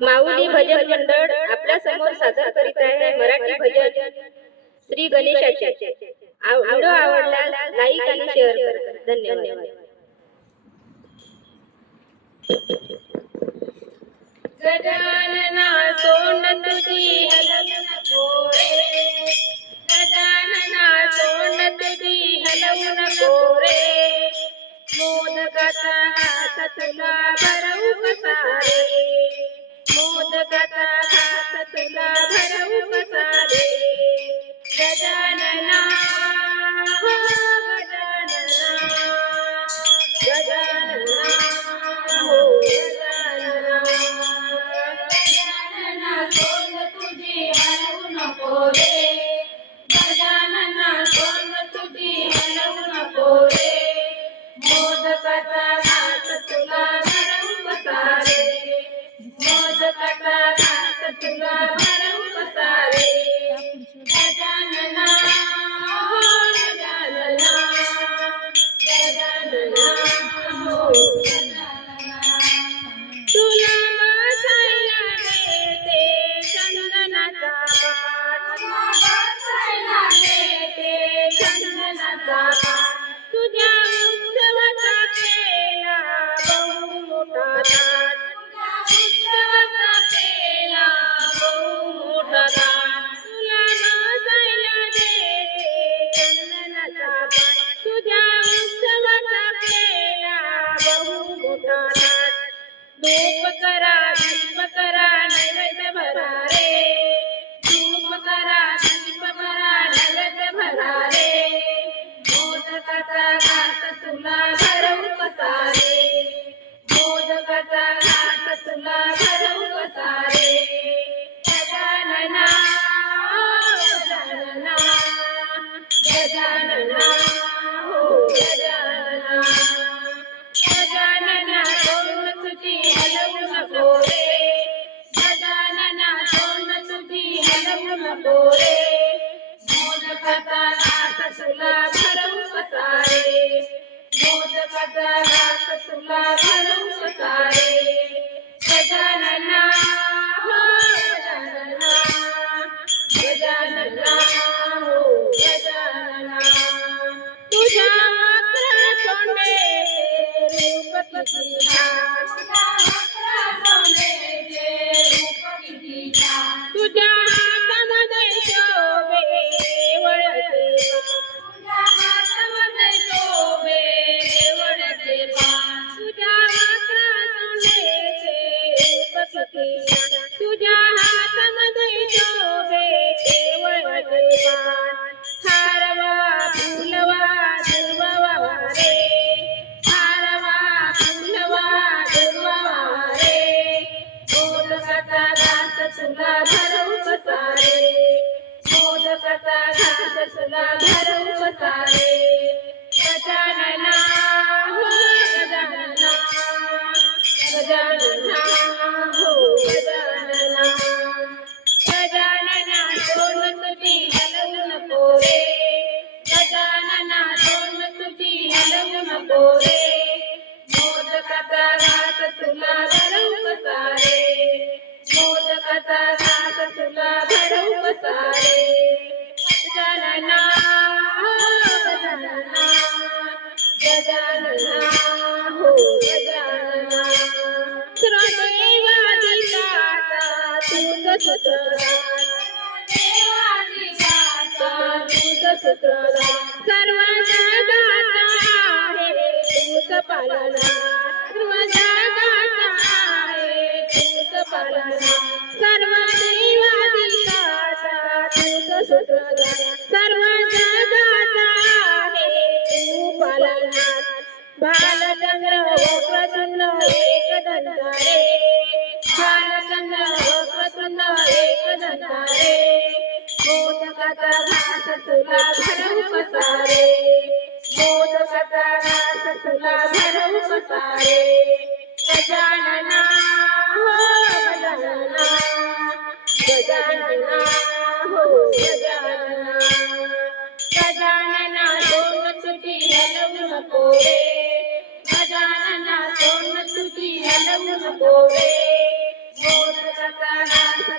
माऊली भजन मंडळ आपल्यासमोर सादर करीत आहे मराठी भजन. श्री गणेशाचे. आ- व्हिडिओ आवडल्यास लाईक आणि शेअर करा. धन्यवाद. गजानना सोंड तुझी हलवून कोरे. गजानना सोंड तुझी हलवून कोरे. मोदकाचा हात तुला भरवू कसा रे धूप करा दीप करा नैवेद्य भरा रे. धूप करा दीप करा नैवेद्य भरा रे. मोदकाचा घात तुला भरवू पसारे हात तुला भरवू कसा रे मोदकाचा हलवू नको रे मोदकाचा घात तुला भरवू कसा रे मोदकाचा घात तुला भरवू कसा सर्व जगाचा आहे आहे तू पालना बालचंद्र वक्रतुंड एकदंतारे बालचंद्र वक्रतुंड एकदंतारे मोदकाचा घास तुला भरवू पसारे. मोदकाचा घास तुला संसारे गजानना. हो गजानना. गजानना. हो गजानना. गजानना दोन तुझी हलवू नको रे. गजानना दोन तुझी हलवू नको रे. मोदकाचा नाथ